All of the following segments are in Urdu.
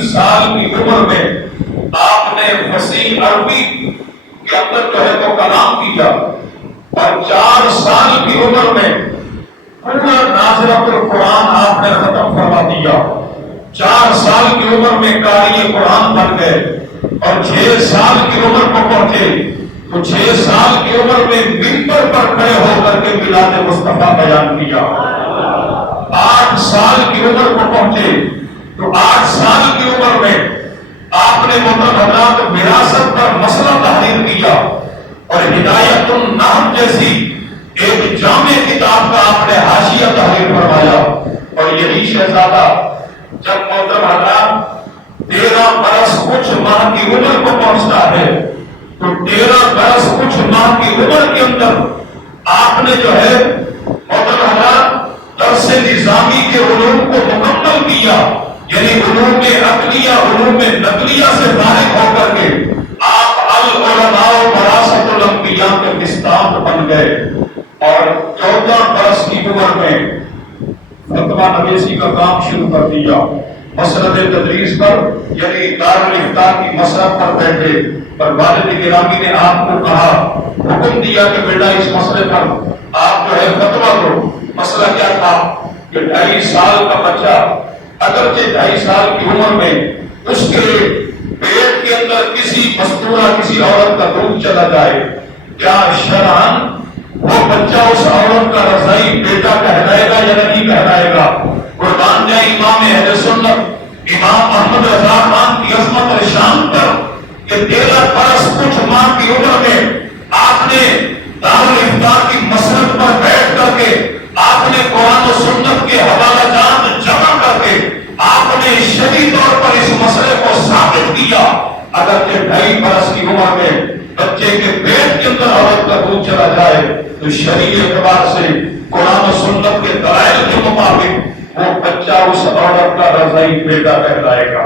23 سال کی عمر میں آپ نے فصیح عربی کے اندر جو ہے وہ کلام کیا، اور 4 سال کی عمر میں پورا ناظرۃ القرآن آپ نے ختم فرما دیا۔ 4 سال کی عمر میں قاری قرآن بن گئے، اور 6 سال کی عمر کو پہنچے تو 6 سال کی عمر میں منبر پر کھڑے ہو کر کے میلاد مصطفیٰ بیان کیا۔ 8 سال کی عمر کو پہنچے تو 8 سال کی عمر میں آپ نے محترمات وراثت پر مسئلہ تحریر کیا، اور ہدایت النحو جیسی ایک جامع کتاب کا آپ نے حاشیہ تحریر فرمایا۔ اور یہی شہزادہ جب محترم حضرات 13 برس کچھ ماہ کی عمر کو پہنچتا ہے تو 13 برس کچھ ماہ کی عمر کے اندر آپ نے جو ہے محترم حضرات درس نظامی کے علوم کو مکمل کیا، یعنی علوم عقلیہ علوم نقلیہ سے فارغ ہو کر کے آپ العلماء وراثۃ الانبیاء کے مستاق بن گئے، اور 14 برس کی عمر میں فتویٰ نویسی کا کام شروع کر دیا۔ مسند تدریس پر یعنی دارالفتاء کی مسرح پر بیٹھے، اور والد گرامی نے آپ کو کہا، حکم دیا کہ بیٹا اس مسئلے پر آپ جو ہے فتویٰ دو۔ مسئلہ کیا تھا کہ 2.5 سال کا بچہ اگرچہ 2.5 سال کی عمر میں اس کے پیٹ کے اندر کسی مستورہ کسی عورت کا دودھ چلا جائے، کیا شرعاً وہ بچہ اس عورت کا رضائی بیٹا کہلائے گا یا نہیں کہلائے گا؟ قربان جائے امام اہل سنت امام احمد رضا خان کی عظمت اور شان پر کہ 13 برس کچھ ماہ کی عمر میں آپ نے دارالفتاء کی مسجد پر بیٹھ کر کے آپ نے قرآن و سنت کے حوالہ جات جمع کر کے آپ نے شدید طور پر اس مسئلے کو ثابت کیا۔ اگرچہ 2.5 برس کی عمر میں بچے کے پیٹ کے اندر عورت کا دودھ چلا جائے تو شرعی اعتبار سے قرآن و سنت کے دلائل کے مطابق وہ بچہ اس عورت کا رضائی بیٹا کہلائے گا۔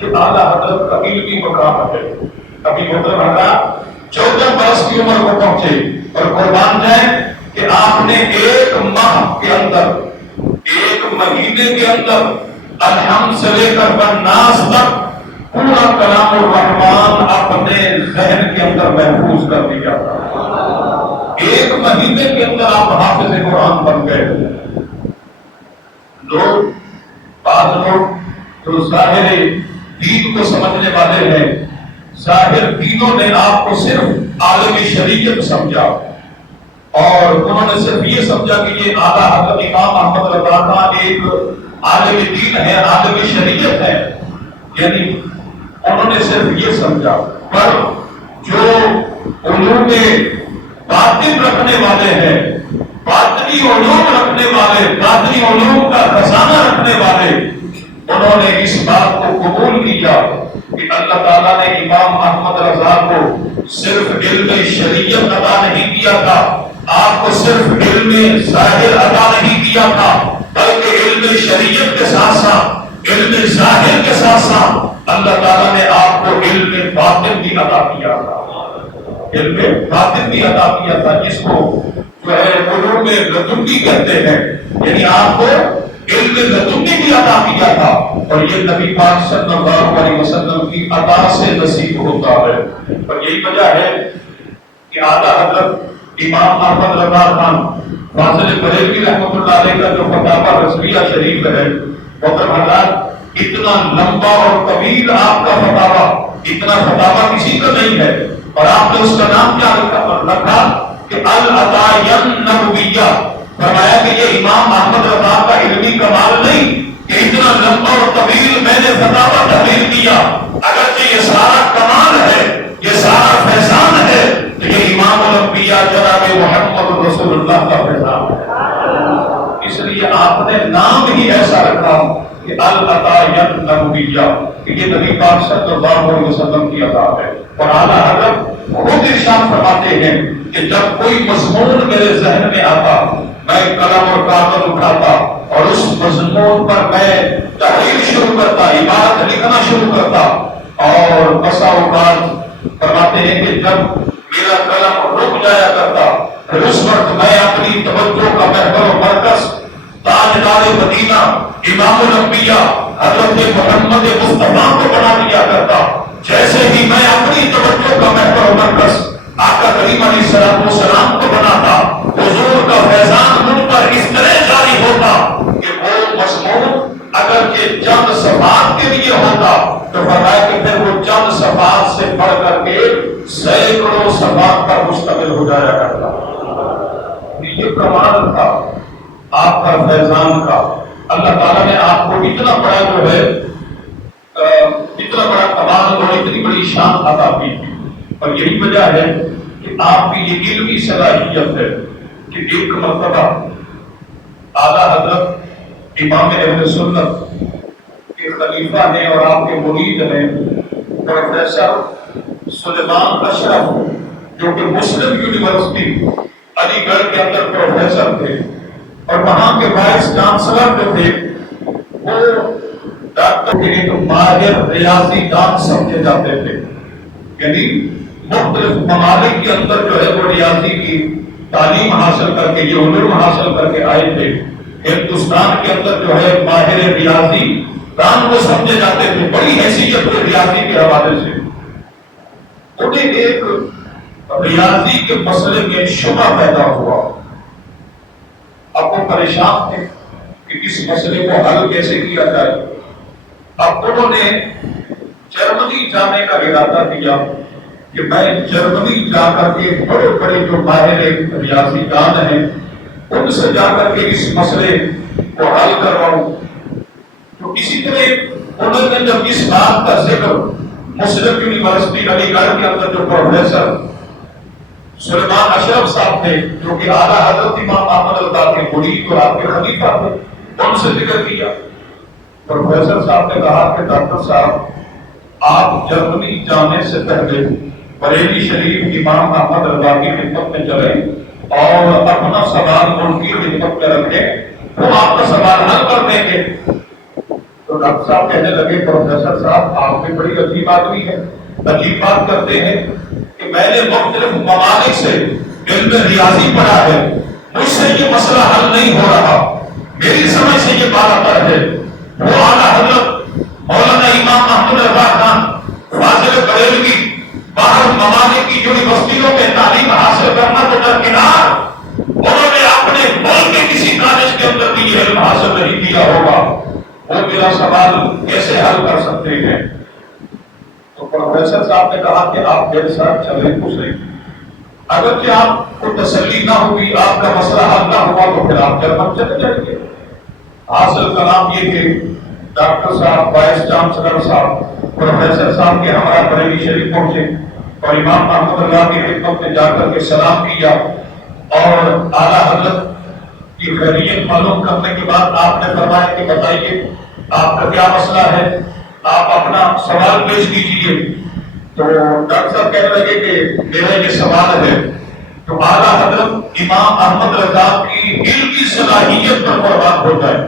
یہ اعلیٰ حضرت کا علمی مقام ہے۔ ابھی محترم حضرات 14 برس کی عمر کو پہنچے، اور قربان جائیں کہ آپ نے 1 ماہ کے اندر 1 مہینے کے اندر الحمد سے لے کر والناس تک پورا کلام الرحمن اپنے ذہن کے اندر محفوظ کر دیا تھا۔ 1 مہینے کے اندر آپ حافظ قرآن بن گئے۔ بعض لوگ جو ظاہر دین کو سمجھنے والے ہیں، ظاہر دینوں نے آپ کو صرف عالم شریعت سمجھا، اور انہوں نے صرف یہ سمجھا کہ یہ اعلیٰ حضرت امام احمد رضا خان ایک عالم دین ہے، عالم شریعت ہے، یعنی انہوں نے صرف یہ سمجھا۔ پر جو علوم باطن رکھنے والے ہیں، باطنی علوم رکھنے والے، باطنی علوم کا خزانہ رکھنے والے، انہوں نے اس بات کو قبول کیا کہ اللہ تعالیٰ نے امام احمد رضا کو صرف علم شریعت عطا نہیں کیا تھا، آپ کو صرف علم ظاہر عطا نہیں کیا تھا، بلکہ علم شریعت کے ساتھ ساتھ علم ظاہر کے ساتھ ساتھ اللہ تعالیٰ نے آپ کو علم باطن بھی عطا کیا تھا، علم باطن بھی عطا کیا تھا، جس کو جو ہے علوم لدنی کہتے ہیں، یعنی آپ کو علم لدنی بھی عطا کیا تھا، اور یہ نبی پاک صلی اللہ علیہ وسلم کی عطا سے نصیب ہوتا ہے۔ اور یہی وجہ ہے کہ اعلیٰ حضرت امام احمد رضا خان فاضل بریلوی رحمۃ اللہ علیہ کا جو فتاوی رضویہ شریف ہے، محترم حضرات اتنا لمبا اور طویل آپ کا فتاوی، اتنا فتاوی کسی کا نہیں ہے، اور آپ نے اس کا نام کیا رکھا کہ العطایہ النبویہ، فرمایا کہ یہ امام احمد رضا کا علمی کمال نہیں کہ اتنا لمبا اور طویل میں نے فتاوی تحریر کیا، اگرچہ یہ سارا کمال ہے، یہ سارا فیضان ہے، تو یہ امام الانبیاء جناب محمد رسول اللہ کا فیضان ہے۔ اس لیے آپ نے نام ہی ایسا رکھا کہ العطایہ النبویہ، کہ یہ نبی پاک صلی اللہ علیہ وسلم کی عطا ہے۔ اور اعلیٰ حضرت خود ارشاد فرماتے ہیں کہ جب کوئی مضمون میرے ذہن میں آتا، میں قلم اور کاغذ اٹھاتا اور اس مضمون پر میں تحریر شروع کرتا، عبارت لکھنا شروع کرتا، اور بسا اوقات فرماتے ہیں کہ جب میرا قلم رک جایا کرتا، پھر اس وقت میں اپنی توجہ کا محور و مرکز تاجدار مدینہ امام الانبیاء حضرت محمد مصطفیٰ کو بنا دیا کرتا، جیسے ہی میں اپنی توجہ کا محور و مرکز آقا کریم علیہ الصلوۃ والسلام کو بناتا، حضور کا فیضان مجھ پر اس طرح جاری ہوتا کہ وہ مضمون اگرچہ چند صفحات کے لیے ہوتا تو فرمایا کہ پھر وہ چند صفحات سے پڑھ کر کے سینکڑوں صفحات پر مشتمل ہو جایا کرتا۔ یہ کمال تھا آپ کا فیضان کا۔ اللہ تعالیٰ نے آپ کو اتنا بڑا جو ہے اتنا بڑا کمال اور اتنی بڑی شان عطا کی تھی، اور یہی وجہ ہے کہ آپ کی یہ علمی صلاحیت ہے کہ ایک مرتبہ اعلیٰ حضرت امام اہل سنت کے خلیفہ نے اور آپ کے مرید نے پروفیسر سلیمان اشرف، جو کہ مسلم یونیورسٹی علی گڑھ کے اندر پروفیسر تھے اور وہاں کے وائس چانسلر جو تھے، وہ ڈاکٹر کے ایک ماہر ریاضی دان سمجھے جاتے تھے، یعنی مختلف ممالک کے اندر جو ہے وہ ریاضی کی تعلیم حاصل کر کے، یہ علوم حاصل کر کے آئے تھے۔ ہندوستان کے اندر جو ہے ماہر ریاضی دان وہ سمجھے جاتے تھے، بڑی حیثیت ریاضی کے حوالے سے۔ انہیں ایک ریاضی کے مسئلے میں شبہ پیدا ہوا، اب وہ پریشان تھے کہ اس مسئلے کو حل کیسے کیا جائے۔ اب انہوں نے جرمنی جانے کا ارادہ کیا کہ میں جرمنی جا کر کے بڑے بڑے جو ماہر ریاضی دان ہیں ان سے جا کر کے اس مسئلے کو حل کرواؤں۔ تو اسی طرح انہوں نے جب اس بات کا ذکر مسلم یونیورسٹی علی گڑھ کے اندر جو پروفیسر سلیمان اشرف صاحب تھے، جو کہ اعلیٰ حضرت امام احمد رضا کے مرید اور آپ کے خلیفہ تھے، ان سے ذکر کیا۔ پروفیسر صاحب نے کہا کہ ڈاکٹر صاحب آپ جرمنی جانے سے پہلے بریلی شریف امام احمد رضا کی خدمت میں چلیں اور اپنا سوال ان کی خدمت میں رکھیں، وہ آپ کا سوال حل کر دیں گے۔ تو ڈاکٹر صاحب کہنے لگے پروفیسر صاحب آپ بھی بڑی عجیب آدمی ہے، عجیب بات کرتے ہیں کہ میں نے مختلف ممالک سے علم ریاضی پڑھا ہے، مجھ سے یہ مسئلہ حل نہیں ہو رہا، میری سمجھ سے یہ بات پر ہے۔ وہ اعلیٰ حضرت مولانا امام محمود رضا خان فاضل بریلوی باہر ممالک کی یونیورسٹیوں میں تعلیم حاصل کرنا تو درکنار، انہوں نے اپنے ملک کے کسی کالج کے اندر بھی یہ علم حاصل نہیں کیا ہوگا، وہ میرا سوال کیسے حل کر سکتے ہیں؟ تو پروفیسر صاحب نے کہا کہ آپ میرے ساتھ چلیں پوچھیں، اگرچہ آپ کو تسلی نہ ہوگی، آپ کا مسئلہ حل نہ ہوا تو پھر آپ جرمن چلے جائیں گے۔ حاصل کلام یہ کہ ڈاکٹر صاحب، وائس چانسلر صاحب، پروفیسر صاحب کے ہمارا بریلی شریف پہنچے اور امام محمود رضا کی خدمت میں جا کر کے سلام کیا اور اعلیٰ حضرت کی خیریت معلوم کرنے کے بعد آپ نے فرمایا کہ بتائیے آپ کا کیا مسئلہ ہے، آپ اپنا سوال پیش کیجیے۔ تو ڈاکٹر صاحب کہنے لگے کہ میرا یہ سوال ہے۔ تو اعلیٰ حضرت امام احمد رضا کی علمی صلاحیت پر قربان ہو جائے،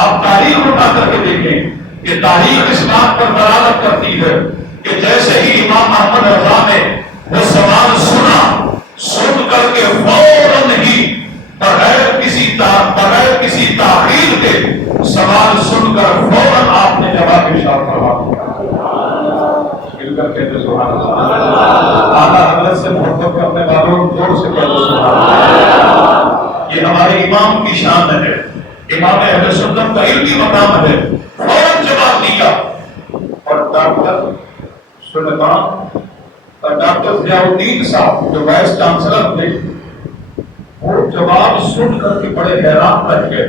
آپ تاریخ اٹھا کر کے دیکھیں کہ تاریخ اس بات پر دلالت کرتی ہے کہ جیسے ہی امام احمد رضا نے وہ سوال سنا، سن کر کے فوراً ہی بغیر کسی تاخیر کے سوال سن کر فوراً آپ نے جواب ارشاد فرما دیا۔ مل کر کہتے سبحان اللہ۔ اعلیٰ حضرت سے محبت کرنے والوں زور سے کہتے سبحان اللہ۔ یہ ہمارے امام کی شان ہے، امام اہل سنت کا علمی مقام ہے، فوراً جواب دیا۔ اور ڈاکٹر سلیمان اور ڈاکٹر ضیاء الدین صاحب جو وائس چانسلر تھے، وہ جواب سن کر کے بڑے حیران رہ گئے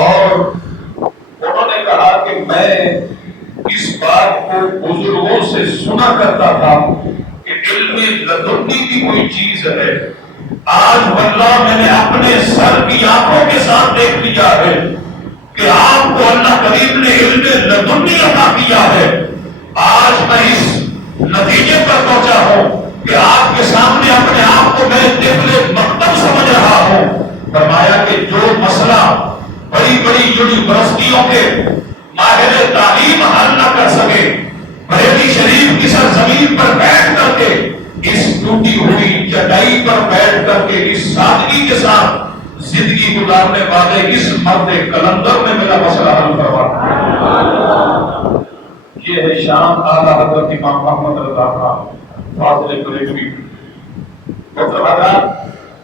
اور انہوں نے کہا کہ میں اس بات کو بزرگوں سے سنا کرتا تھا کہ علم لدنی بھی کوئی چیز ہے، آج واللہ میں نے اپنے سر کی آنکھوں کے ساتھ دیکھ لیا ہے کہ آپ کو اللہ کریم نے علم لدنی عطا کیا ہے۔ آج میں اس نتیجے پر پہنچا ہوں کہ آپ کے سامنے اپنے آپ کو میں طفل مکتب سمجھ رہا ہوں۔ فرمایا کہ جو مسئلہ بڑی بڑی یونیورسٹیوں کے ماہر تعلیم حل نہ کر سکے، بریلی شریف کی سرزمین پر بیٹھ کر کے اس ٹوٹی ہوئی چٹائی پر بیٹھ کر کے اس سادگی کے ساتھ زندگی گزارنے والے اس مرد کلندر نے میرا مسئلہ حل کروا۔ شان اعلیٰ حضرت امام محمد رضا خان فاضل بریلوی،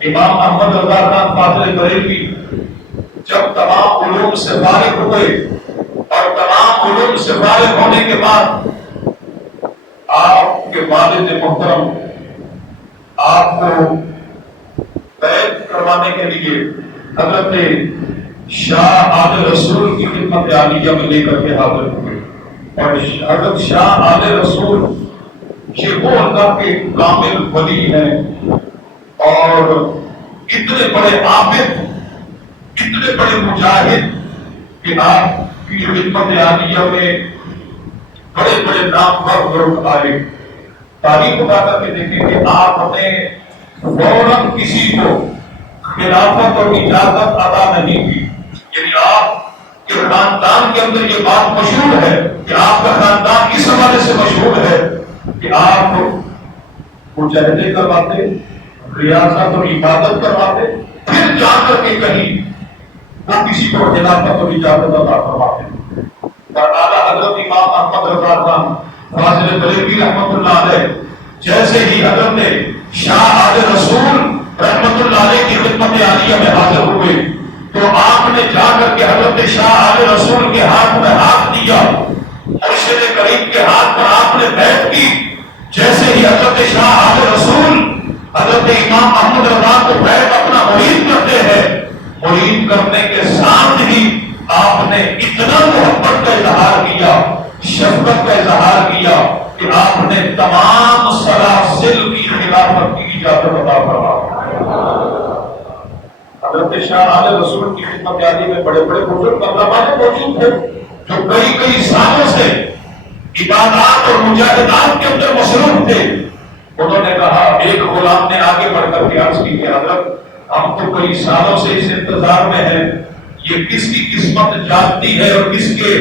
امام احمد رضا خان فاضل بریلوی جب تمام علوم سے فارغ ہوئے اور تمام علوم سے فارغ ہونے کے بعد آپ کے والد محترم آپ کو بیعت کروانے کے لیے حضرت شاہ آل رسول کی خدمت عالیہ میں لے کر کے حاضر ہوئے، اور حضرت شاہ آل رسول یہ وہ اللہ کے کامل ولی ہیں اور اتنے بڑے عابد، اتنے بڑے مجاہد کہ آپ کی خدمت عالیہ میں بڑے بڑے نامور لوگ آئے۔ تاریخ بتا کر کے دیکھیں کہ آپ نے فوراً کسی کو خلافت اور اجازت عطا نہیں کی، یعنی آپ کے خاندان کے اندر یہ بات مشہور ہے کہ آپ کا خاندان اس حوالے سے مشہور ہے کہ آپ مجاہدے کرواتے، ریاضت اور عبادت کرواتے، پھر جا کر کے کہیں وہ کسی کو خلافت اور اجازت عطا کرواتے۔ اور اعلیٰ حضرت امام احمد رضا خان فاضل بریلوی رحمۃ اللہ علیہ جیسے ہی حضرت شاہ آل رسول رحمۃ اللہ علیہ کی خدمت عالیہ میں حاضر ہوئے تو آپ نے جا کر کے حضرت شاہ آل رسول کے ہاتھ میں ہاتھ دیا، مرشد کریم کے ہاتھ پر آپ نے بیعت کی۔ جیسے ہی حضرت شاہ آل رسول حضرت امام احمد رضا کو بیعت اپنا مرید کرتے ہیں، مرید کرنے کے ساتھ ہی آپ نے اتنا محبت کا اظہار کیا، شفقت کا اظہار کیا کہ آپ نے تمام سلاسل کی خلافت کی اجازت عطا فرمائی۔ حضرت شاہ آل رسول کی خدمت عالیہ میں بڑے بڑے بزرگ علماء موجود تھے جو کئی کئی سالوں سے عبادات اور مجاہدات کے اندر مصروف تھے۔ انہوں نے کہا، ایک غلام نے آگے بڑھ کر کے عرض کی کہ حضرت ہم تو کئی سالوں سے اس انتظار میں ہیں، یہ کس کی قسمت جانتی ہے اور کس کے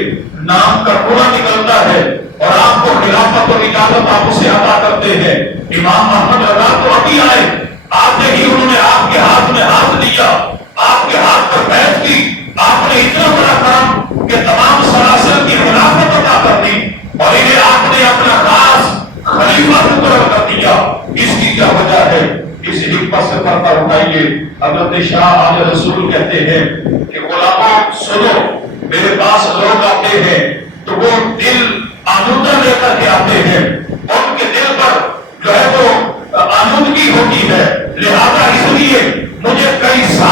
نام کا کنواں نکلتا ہے، اور آپ کو خلافت اور اجازت آپ اسے عطا کرتے ہیں۔ امام احمد رضا تو ابھی آئے، آتے ہی انہوں نے آپ کے ہاتھ میں ہاتھ دیا، آپ کے ہاتھ پر بیعت کی، آپ نے اتنا بڑا کام کہ تمام سلاسل کی خلافت عطا کر دی اور انہیں آپ نے اپنا خاص خلیفہ مقرر کر دیا۔ اس کی کیا وجہ ہے؟ اس حکمت سے پردہ اٹھائیے۔ حضرت شاہ آل رسول کہتے ہیں کہ غلاموں سنو، میرے پاس لوگ آتے ہیں تو وہ دل آلودہ لے کر کے آتے ہیں، ان کے دل پر جو ہے وہ آلودگی ہوتی ہے، لہذا اس لیے مجھے کئی سال